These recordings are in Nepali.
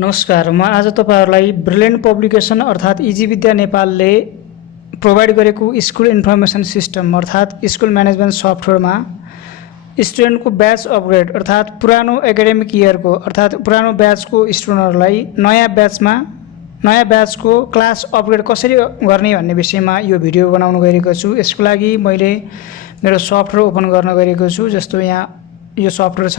नमस्कार, म आज तपाईहरुलाई ब्रिलियन्ट पब्लिकेसन अर्थात इजी विद्या नेपालले प्रोभाइड गरेको स्कुल इन्फर्मेसन सिस्टम अर्थात स्कुल म्यानेजमेन्ट सफ्टवेयरमा स्टुडेन्टको ब्याच अपग्रेड अर्थात पुरानो एकाडेमिक इयरको अर्थात पुरानो ब्याचको स्टुडेन्टहरुलाई नयाँ ब्याचको क्लास अपग्रेड कसरी गर्ने भन्ने विषयमा यो भिडियो बनाउन गएको छु। यसको लागि मैले मेरो सफ्टवेयर ओपन गर्न गएको छु। जस्तो यहाँ यो सफ्टवेयर छ।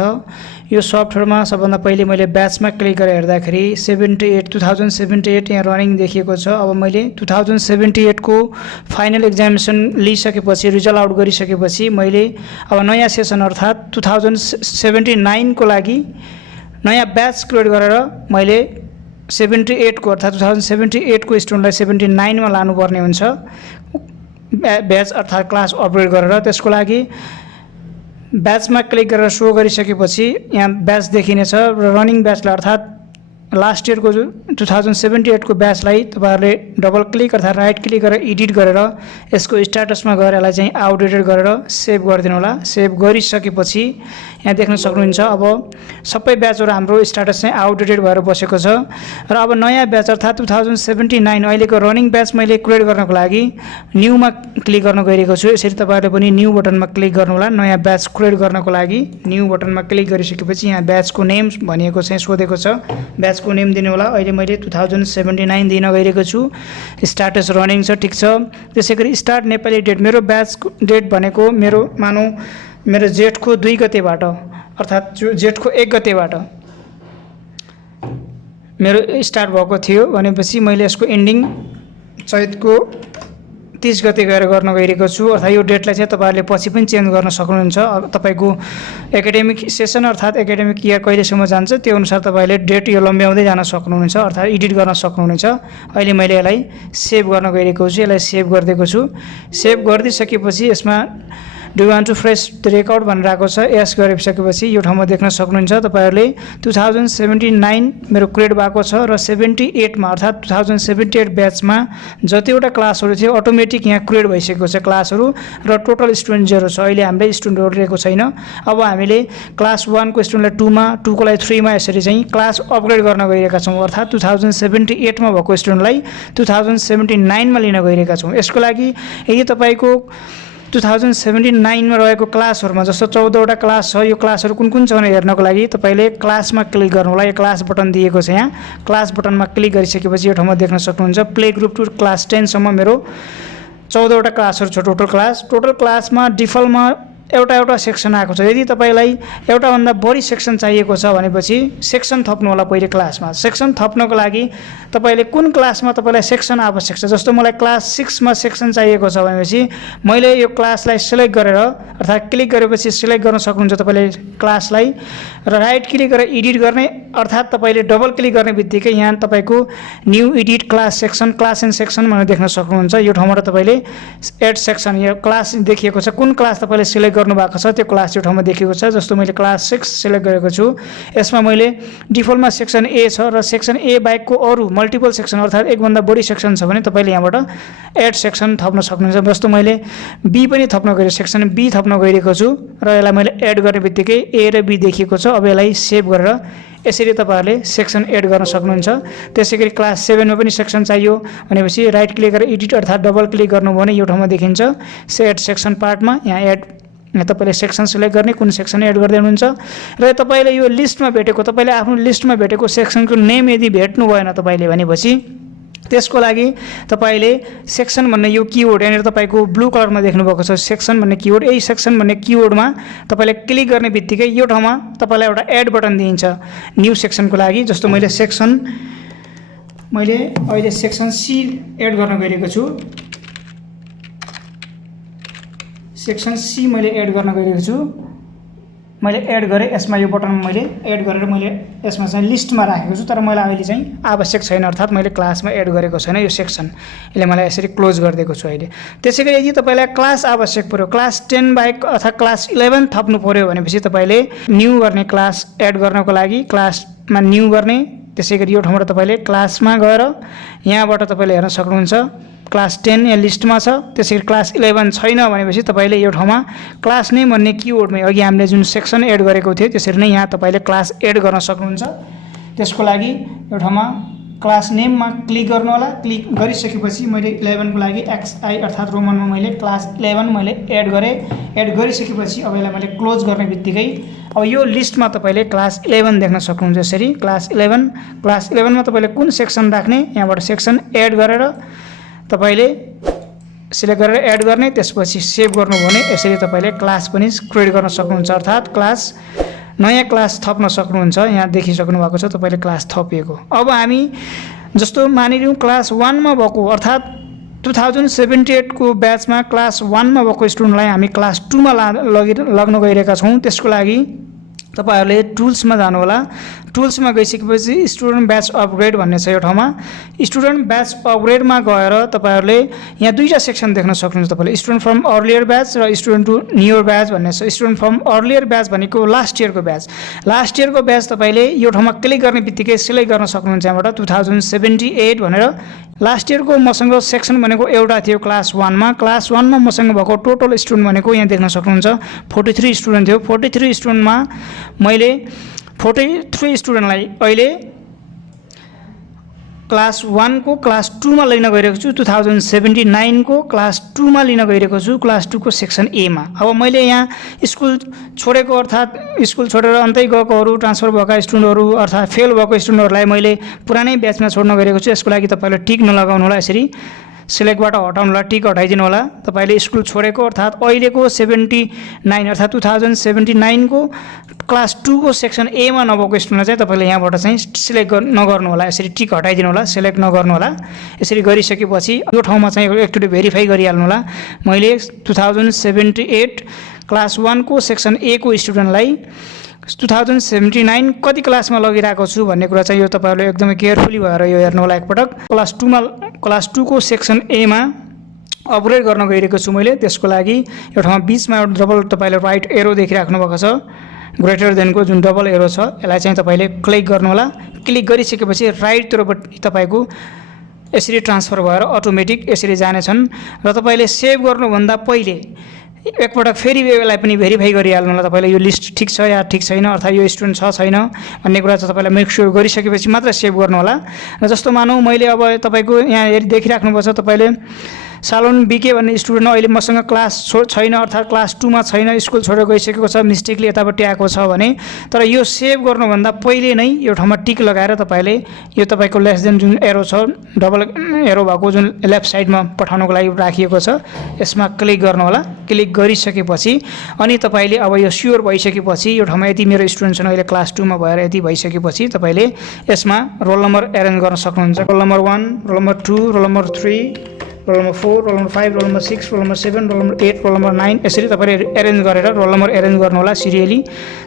यो सफ्टवेयरमा सबभन्दा पहिले मैले ब्याचमा क्लिक गरेर हेर्दाखेरि 2078 यहाँ रनिङ देखिएको छ। अब मैले 2078 को फाइनल एक्जामिनेसन लिइसकेपछि रिजल्ट आउट गरिसकेपछि मैले अब नयाँ सेसन अर्थात 2079 को लागि नयाँ ब्याच क्रिएट गरेर मैले 78 को अर्थात 2078 को स्टुडेन्टलाई 79 मा लानुपर्ने हुन्छ ब्याच अर्थात क्लास अपग्रेड गरेर। त्यसको लागि ब्याच में क्लिक गरेर शो गरिसकेपछि यहाँ ब्याच देखिनेछ र रनिङ ब्याचलाई अर्थात लास्ट इयर को 2078 को ब्याचलाई तपाईहरुले डबल क्लिक अर्थात राइट क्लिक गरेर एडिट गरेर यसको स्ट्याटसमा गएर यसलाई चाहिँ आउटडेटेड गरेर सेभ गरिदिनु होला। सेभ गरिसकेपछि यहाँ देख्न सक्नुहुन्छ अब सबै ब्याचहरु हाम्रो स्ट्याटस चाहिँ आउटडेटेड भएर बसेको छ र अब नयाँ ब्याच अर्थात 2079 अहिलेको रनिङ ब्याच मैले क्रिएट गर्नको लागि न्यूमा क्लिक गर्न गइरहेको छु। यसरी तपाईहरुले पनि न्यू बटनमा क्लिक गर्नु होला। नयाँ ब्याच क्रिएट गर्नको लागि न्यू बटनमा क्लिक गरिसकेपछि यहाँ ब्याचको नेम भनिएको चाहिँ सोधेको छ। ब्याचको नेम दिनु होला। अहिले मैले 2079 दिन गइरहेको छु। स्ट्याटस रनिङ छ, ठीक छ। त्यसैगरी स्टार्ट नेपाली डेट मेरो ब्याचको डेट भनेको मेरो जेठको 2 गतेबाट अर्थात जेठको 1 गतेबाट मेरो स्टार्ट भएको थियो भनेपछि मैले यसको एन्डिङ चैतको 30 गते गएर गर्न गइरहेको छु। अर्थात यो डेटलाई चाहिँ तपाईहरुले पछि पनि चेन्ज गर्न सक्नुहुन्छ। तपाईको एकाडेमिक सेसन अर्थात एकाडेमिक इयर कहिलेसम्म जान्छ त्यो अनुसार तपाईले डेट यो लम्ब्याउँदै जान सक्नुहुनेछ अर्थात एडिट गर्न सक्नुहुनेछ। अहिले मैले यसलाई सेभ गर्न गइरहेको छु। यसलाई सेभ गर्दैको छु। सेभ गर्दिसकेपछि यसमा do you want to fresh the record भनेर आएको छ। यस गरिसकेपछि यो ठाउँमा देख्न सक्नुहुन्छ तपाईहरुले 2079 मेरो क्रिएट भएको छ र 78 मा अर्थात 2078 ब्याचमा जतिवटा क्लासहरु थियो अटोमेटिक यहाँ क्रिएट भइसकेको छ क्लासहरु र टोटल स्टुडेन्ट 0 छ। अहिले हामीले स्टुडेन्ट जोडिएको छैन। अब हामीले क्लास 1 को स्टुडेन्टलाई 2 मा 2 को लागि 3 मा यसरी चाहिँ क्लास अपग्रेड गर्न गइरहेका छौं अर्थात 2078 मा भएको स्टुडेन्टलाई 2079 मा लिन गइरहेका छौं। यसको लागि यदि तपाईको 2079 मा रहेको क्लासहरुमा जस्तो 14 वटा क्लास छ। यो क्लासहरु कुन छ भनेर हेर्नको लागि तपाईले क्लासमा क्लिक गर्नु होला। यो क्लास बटन दिएको छ। यहाँ क्लास बटनमा क्लिक गरिसकेपछि यो ठाउँमा देख्न सक्नुहुन्छ प्ले ग्रुप टु क्लास 10 सम्म मेरो 14 वटा क्लासहरु छ। टोटल क्लासमा डिफल्टमा एउटा सेक्सन आएको छ। यदि तपाईलाई एउटा भन्दा बढी सेक्सन चाहिएको छ भनेपछि सेक्सन थप्नु होला। पहिले क्लासमा सेक्सन थप्नको लागि तपाईले कुन क्लासमा तपाईलाई सेक्सन आवश्यक छ। जस्तो मलाई क्लास 6 मा सेक्सन चाहिएको छ भनेपछि मैले यो क्लासलाई सिलेक्ट गरेर अर्थात क्लिक गरेपछि सिलेक्ट गर्न सक्नुहुन्छ तपाईले क्लासलाई र राइट क्लिक गरेर एडिट गर्ने अर्थात तपाईले डबल क्लिक गर्ने बित्तिकै यहाँ तपाईको new edit class section class and section भनेर देख्न सक्नुहुन्छ। यो ठाउँबाट तपाईले एड सेक्सन यो क्लास देखिएको छ। कुन क्लास तपाईले सिलेक्ट गर्नु भएको छ त्यो क्लास यो ठाउँमा देखिएको छ। जस्तो मैले क्लास 6 सिलेक्ट गरेको छु। यसमा मैले डिफल्टमा सेक्सन ए छ र सेक्सन ए बाहेकको अरु मल्टिपल सेक्सन अर्थात एक भन्दा बढी सेक्सन छ भने तपाईले यहाँबाट एड सेक्सन थप्न सक्नुहुन्छ। जस्तो मैले बी पनि थप्न गइरहेको सेक्सन बी थप्न गइरहेको छु र यसलाई मैले एड गर्ने बित्तिकै ए र बी देखिएको छ। अब यसलाई सेभ गरेर यसरी तपाईहरुले सेक्सन एड गर्न सक्नुहुन्छ। त्यसैगरी क्लास 7 मा पनि सेक्सन चाहियो भनेपछि राइट क्लिक गरेर एडिट अर्थात डबल क्लिक गर्नु भने यो ठाउँमा देखिन्छ एड सेक्सन पार्टमा यहाँ एड तपाईले सेक्सन सिलेक्ट गर्ने कुन सेक्सन एड गर्दै हुनुहुन्छ र तपाईले यो लिस्टमा भेटेको तपाईले आफ्नो लिस्टमा भेटेको सेक्सनको नेम यदि भेट्नु भएन तपाईले भनेपछि त्यसको लागि तपाईले सेक्सन भन्ने यो किवर्ड यहाँनिर तपाईको ब्लू कलरमा देख्नु भएको छ सेक्सन भन्ने किवर्ड। यही सेक्सन भन्ने किवर्डमा तपाईले क्लिक गर्ने बित्तिकै यो ठाउँमा तपाईलाई एउटा एड बटन दिइन्छ न्यू सेक्सनको लागि। जस्तो मैले अहिले सेक्सन सी एड गर्न गइरहेको छु। सेक्सन सी मैले एड गर्न गइरहेको छु। मैले एड गरे यसमा यो बटनमा मैले एड गरेर मैले यसमा चाहिँ लिस्टमा राखेको छु तर मलाई अहिले चाहिँ आवश्यक छैन अर्थात मैले क्लासमा एड गरेको छैन यो सेक्सन। यसले मलाई यसरी क्लोज गरिदिएको छु अहिले। त्यसैगरी यदि तपाईलाई क्लास आवश्यक पर्यो क्लास 10 बाहेक अथवा क्लास 11 थप्नु पर्यो भनेपछि तपाईले न्यू गर्ने क्लास एड गर्नको लागि क्लासमा न्यू गर्ने। त्यसैगरी यो ठाउँबाट तपाईले क्लासमा गएर यहाँबाट तपाईले हेर्न सक्नुहुन्छ क्लास 10 यहाँ लिस्टमा छ। त्यसैगरी क्लास 11 छैन भनेपछि तपाईले यो ठाउँमा क्लास नेम भन्ने किवर्डमै अघि हामीले जुन सेक्सन एड गरेको थियो त्यसरी नै यहाँ तपाईले क्लास एड गर्न सक्नुहुन्छ। त्यसको लागि यो ठाउँमा क्लास नेममा क्लिक गर्नु होला। क्लिक गरिसकेपछि मैले 11 को लागि XI अर्थात् रोमनमा मैले क्लास 11 मैले एड गरेँ। एड गरिसकेपछि अब यसलाई मैले क्लोज गर्ने बित्तिकै अब यो लिस्टमा तपाईले क्लास 11 देख्न सक्नुहुन्छ। यसरी क्लास 11 मा तपाईले कुन सेक्सन राख्ने यहाँबाट सेक्सन एड गरेर तपाईले सिलेक्ट गरेर एड गर्ने, त्यसपछि सेभ गर्नु भने यसरी तपाईले क्लास पनि क्रिएट गर्न सक्नुहुन्छ, अर्थात् क्लास नयाँ क्लास थप्न सक्नुहुन्छ। यहाँ देखिसक्नु भएको छ तपाईले क्लास थपिएको। अब हामी जस्तो मानिलिउँ क्लास 1 मा भएको अर्थात् 2078 को ब्याचमा क्लास 1 मा भएको स्टुडेन्टलाई हामी क्लास 2 मा लग्न गइरहेका छौँ। त्यसको लागि तपाईहरुले टुल्समा जानु होला। टुल्समा गइसकेपछि स्टुडेन्ट ब्याच अपग्रेड भन्ने छ। यो ठाउँमा स्टुडेन्ट ब्याच अपग्रेडमा गएर तपाईहरुले यहाँ दुईटा सेक्सन देख्न सक्नुहुन्छ। तपाईले स्टुडेन्ट फ्रम अर्लियर ब्याच र स्टुडेन्ट टु न्युअर ब्याच भन्ने छ। स्टुडेन्ट फ्रम अर्लियर ब्याच भनेको लास्ट इयरको ब्याच। लास्ट इयरको ब्याच तपाईले यो ठाउँमा क्लिक गर्ने बित्तिकै सिलेक्ट गर्न सक्नुहुन्छ। यहाँबाट 2078 भनेर लास्ट इयरको मसँग सेक्सन भनेको एउटा थियो क्लास 1 मा। क्लास 1 मा मसँग भएको टोटल स्टुडेन्ट भनेको यहाँ देख्न सक्नुहुन्छ 43 स्टुडेन्ट थियो। 43 स्टुडेन्टमा मैले 43 स्टुडेन्टलाई अहिले क्लास 1 को क्लास 2 मा लिन गइरहेको छु। 2079 को क्लास 2 मा लिन गइरहेको छु, क्लास 2 को सेक्सन ए मा। अब मैले यहाँ स्कुल छोडेको अर्थात् स्कुल छोडेर अन्तै गएकोहरू, ट्रान्सफर भएका स्टुडेन्टहरू अर्थात् फेल भएको स्टुडेन्टहरूलाई मैले पुरानै ब्याचमा छोड्न गइरहेको छु। यसको लागि तपाईले टिक नलगाउनु होला। यसरी सिलेक्टबाट हटाउनु होला, टिक हटाइदिनु होला। तपाईले स्कुल छोडेको अर्थात् अहिलेको 79 अर्थात् 2079 को क्लास 2 को सेक्सन ए मा नभएको स्टुडेन्टलाई चाहिँ तपाईले यहाँबाट चाहिँ सिलेक्ट नगर्नु होला। यसरी टिक हटाइदिनु होला, सिलेक्ट नगर्नु होला। यसरी गरिसकेपछि यो ठाउँमा चाहिँ एकचोटि भेरिफाई गरिहाल्नु होला। मैले 2078 क्लास 1 को सेक्सन ए को स्टुडेन्टलाई 2079 कति क्लासमा लगिरहेको छु भन्ने कुरा चाहिँ यो तपाईहरुले एकदमै केयरफुली भएर यो हेर्नु होला। एकपटक क्लास 2 को सेक्सन ए मा अपग्रेड गर्न गइरहेको छु मैले। त्यसको लागि यो ठाउँमा बीचमा एउटा डबल तपाईले राइट एरो देखिराख्नु भएको छ, ग्रेटर देनको जुन डबल एरो छ, यसलाई चाहिँ तपाईले क्लिक गर्नु होला। क्लिक गरिसकेपछि राइटतिरबाट तपाईको यसरी ट्रान्सफर भएर अटोमेटिक यसरी जानेछन् र तपाईले सेभ गर्नुभन्दा पहिले एकपटक फेरि यसलाई पनि भेरिफाई गरिहाल्नु होला। तपाईले यो लिस्ट ठीक छ या ठीक छैन, अर्थात् यो स्टुडेन्ट छ छैन भन्ने कुरा चाहिँ तपाईले मेक स्योर गरिसकेपछि मात्र सेभ गर्नु होला। र जस्तो मानौँ मैले अब तपाईको यहाँ देखिराख्नु भएको छ, तपाईले सालोन बीके भन्ने स्टुडेन्ट अहिले मसँग क्लास छैन अर्थात् क्लास 2 मा छैन, स्कुल छोडेर गइसकेको छ, मिस्टेकली यतापट्टि आएको छ भने, तर यो सेभ गर्नुभन्दा पहिले नै यो ठाउँमा टिक लगाएर तपाईले यो तपाईको लेस देन जुन एरो छ, डबल एरो भएको जुन लेफ्ट साइडमा पठाउनको लागि राखिएको छ, यसमा क्लिक गर्नु होला। क्लिक गरिसकेपछि अनि तपाईले अब यो स्योर भइसकेपछि यो ठाउँमा यति मेरो स्टुडेन्ट छन् अहिले क्लास 2 मा भएर यति भइसकेपछि तपाईले यसमा रोल नम्बर एरेन्ज गर्न सक्नुहुन्छ। Roll number 1, roll number 2, roll number 3, roll number 4, roll number 5, roll number 6, roll number 7, roll number 8, roll number 9 यसरी तपाईले एरेन्ज गरेर रोल नम्बर एरेन्ज गर्नु होला। सिरियली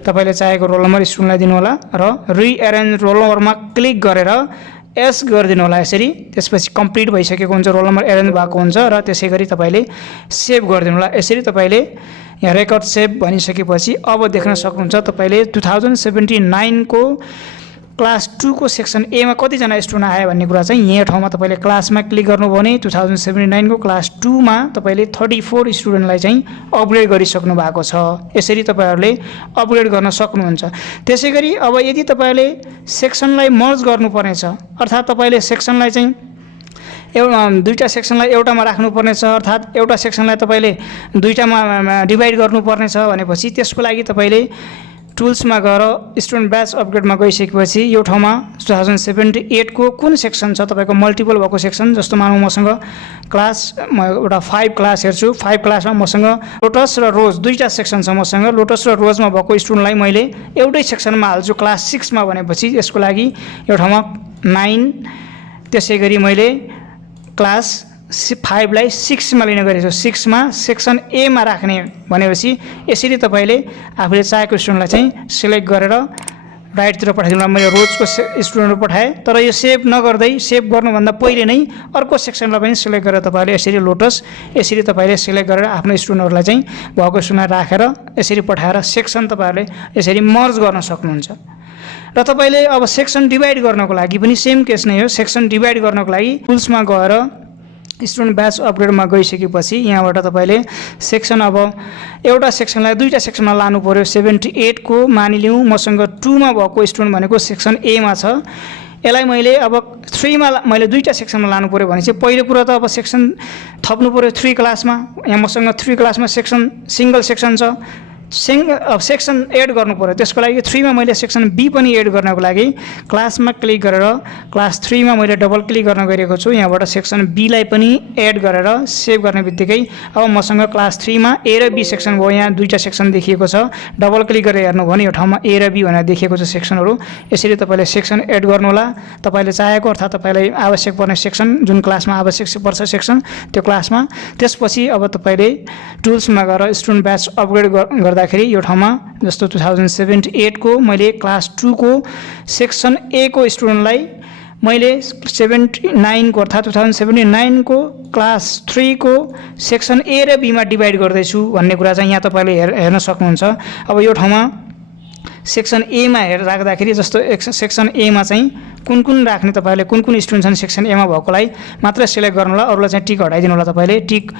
तपाईले चाहेको रोल नम्बर स्टुडेन्टलाई दिनु होला र रिएरेन्ज रोल नम्बरमा क्लिक गरेर एस गरिदिनु होला यसरी। त्यसपछि कम्प्लिट भइसकेको हुन्छ, रोल नम्बर एरेन्ज भएको हुन्छ र त्यसैगरी तपाईले सेभ गरिदिनु होला। यसरी तपाईले यहाँ रेकर्ड सेभ भनिसकेपछि अब देख्न सक्नुहुन्छ तपाईले 2079 को क्लास 2 को सेक्सन ए मा कतिजना स्टुडेन्ट आए भन्ने कुरा चाहिँ यहाँ ठाउँमा तपाईले क्लासमा क्लिक गर्नुभयो भने 2079 को क्लास 2 मा तपाईले 34 स्टुडेन्टलाई चाहिँ अपग्रेड गरिसक्नु भएको छ। यसरी तपाईहरुले अपग्रेड गर्न सक्नुहुन्छ। त्यसैगरी अब यदि तपाईले सेक्सनलाई मर्ज गर्नुपर्ने छ अर्थात् तपाईले सेक्सनलाई चाहिँ दुईटा सेक्सनलाई एउटामा राख्नुपर्ने छ अर्थात् एउटा सेक्सनलाई तपाईले दुईटामा डिभाइड गर्नुपर्ने छ भनेपछि त्यसको लागि तपाईले टुल्समा गएर स्टुडेन्ट ब्याच अपग्रेडमा गइसकेपछि यो ठाउँमा 2078 को कुन सेक्सन छ तपाईको मल्टिपल भएको सेक्सन, जस्तो मानौँ मसँग क्लास म एउटा 5 क्लास हेर्छु, 5 क्लासमा मसँग लोटस र रोज दुईटा सेक्सन छ मसँग। लोटस र रोजमा भएको स्टुडेन्टलाई मैले एउटै सेक्सनमा हाल्छु क्लास 6 मा भनेपछि यसको लागि यो ठाउँमा 9, त्यसैगरी मैले क्लास 5 लाई 6 मा लिन गएको छु। 6 मा सेक्सन ए मा राख्ने भनेपछि यसरी तपाईले आफूले चाहेको स्टुडेन्टलाई चाहिँ सिलेक्ट गरेर राइटतिर पठाइदिनु। मैले रोजको स्टुडेन्ट पठाएँ, तर यो सेभ नगर्दै सेभ गर्नुभन्दा पहिले नै अर्को सेक्सनलाई पनि सिलेक्ट गरेर तपाईले यसरी लोटस यसरी तपाईले सिलेक्ट गरेर आफ्नो स्टुडेन्टहरूलाई चाहिँ भएको स्टुडेन्टलाई राखेर यसरी पठाएर सेक्सन तपाईहरुले यसरी मर्ज गर्न सक्नुहुन्छ। र तपाईले अब सेक्सन डिभाइड गर्नको लागि पनि सेम केस नै हो। सेक्सन डिभाइड गर्नको लागि टुल्समा गएर स्टुडेन्ट ब्याच अपग्रेडमा गइसकेपछि यहाँबाट तपाईले सेक्सन अब एउटा सेक्सनलाई दुईटा सेक्सनमा लानु पर्यो। 78 को मानिलिउँ मसँग 2 मा भएको स्टुडेन्ट भनेको सेक्सन ए मा छ, यसलाई मैले अब 3 मा मैले दुईटा सेक्सनमा लानु पर्यो भने चाहिँ पहिलो कुरा त अब सेक्सन थप्नु पर्यो 3 क्लासमा। यहाँ मसँग 3 क्लासमा सिंगल सेक्सन छ, सेक्सन एड गर्नु पर्यो। त्यसको लागि 3 मा मैले सेक्सन बी पनि एड गर्नको लागि क्लासमा क्लिक गरेर क्लास 3 मा मैले डबल क्लिक गर्न गइरहेको छु। यहाँबाट सेक्सन बी लाई पनि एड गरेर सेभ गर्ने बित्तिकै अब मसँग क्लास 3 मा ए र बी सेक्सन भयो। यहाँ दुईटा सेक्सन देखिएको छ, डबल क्लिक गरेर हेर्नु भने यो ठाउँमा ए र बी भनेर देखिएको छ सेक्सनहरू। यसरी तपाईले सेक्सन एड गर्नु होला, तपाईले चाहेको अर्थात् तपाईलाई आवश्यक पर्ने सेक्सन जुन क्लासमा आवश्यक पर्छ सेक्सन त्यो क्लासमा। त्यसपछि अब तपाईले टुल्समा गएर स्टुडेन्ट ब्याच अपग्रेड गर्दाखेरि यो ठाउँमा जस्तो 2078 को मैले क्लास 2 को सेक्सन ए को स्टुडेन्टलाई मैले 79 को अर्थात् 2079 को क्लास 3 को सेक्सन ए र बी मा डिभाइड गर्दैछु भन्ने कुरा चाहिँ यहाँ तपाईले हेर्न सक्नुहुन्छ। अब यो ठाउँमा सेक्सन ए मा राख्दाखेरि जस्तो सेक्सन ए मा चाहिँ कुन राख्ने तपाईले कुन स्टुडेन्ट छन् सेक्सन ए मा भएकोलाई मात्र सिलेक्ट गर्नु होला, अरूलाई चाहिँ टिक हटाइदिनु होला। तपाईले टिक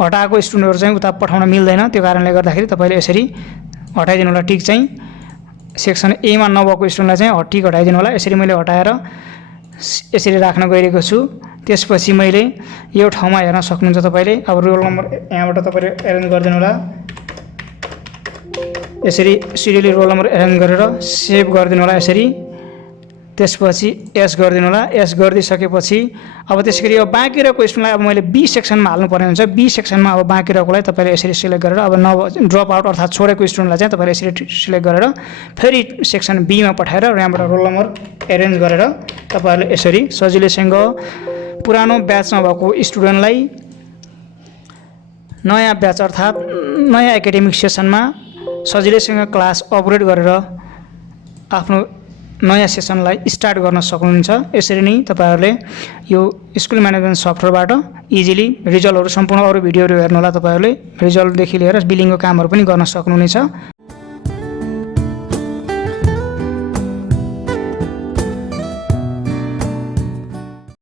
हटाएको स्टुडेन्टहरु चाहिँ उता पठाउन मिल्दैन, त्यो कारणले गर्दाखेरि तपाईले यसरी हटाइदिनु होला। टिक चाहिँ सेक्सन ए मा नभएको स्टुडेन्टलाई चाहिँ टिक हटाइदिनु होला। यसरी मैले हटाएर यसरी राख्न गइरहेको छु। त्यसपछि मैले यो ठाउँमा हेर्न सक्नुहुन्छ तपाईले अब रोल नम्बर यहाँबाट तपाईले एरेन्ज गरिदिनु होला। यसरी सिरियली रोल नम्बर एरेन्ज गरेर सेभ गरिदिनु होला यसरी। त्यसपछि एस गरिदिनु होला। एस गरिदिसकेपछि अब त्यसैगरी अब बाँकी रहेको स्टुडेन्टलाई अब मैले बी सेक्सनमा हाल्नु पर्ने हुन्छ। बी सेक्सनमा अब बाँकी रहेकोलाई तपाईले यसरी सिलेक्ट गरेर अब ड्रप आउट अर्थात् छोडेको स्टुडेन्टलाई चाहिँ तपाईले यसरी सिलेक्ट गरेर फेरि सेक्सन बी मा पठाएर यहाँबाट रोल नम्बर एरेन्ज गरेर तपाईहरुले यसरी सजिलैसँग पुरानो ब्याचमा भएको स्टुडेन्टलाई नयाँ ब्याच अर्थात् नयाँ एकाडेमिक सेसनमा सजिलैसँग क्लास अपग्रेड गरेर आफ्नो नयाँ सेसनलाई स्टार्ट गर्न सक्नुहुन्छ। यसरी नै तपाईहरुले यो स्कुल म्यानेजमेन्ट सफ्टवेयरबाट इजिली रिजल्टहरु सम्पूर्ण अरु भिडियोहरु हेर्नु होला। तपाईहरुले रिजल्टदेखि लिएर बिलिङको कामहरु पनि गर्न सक्नुहुनेछ।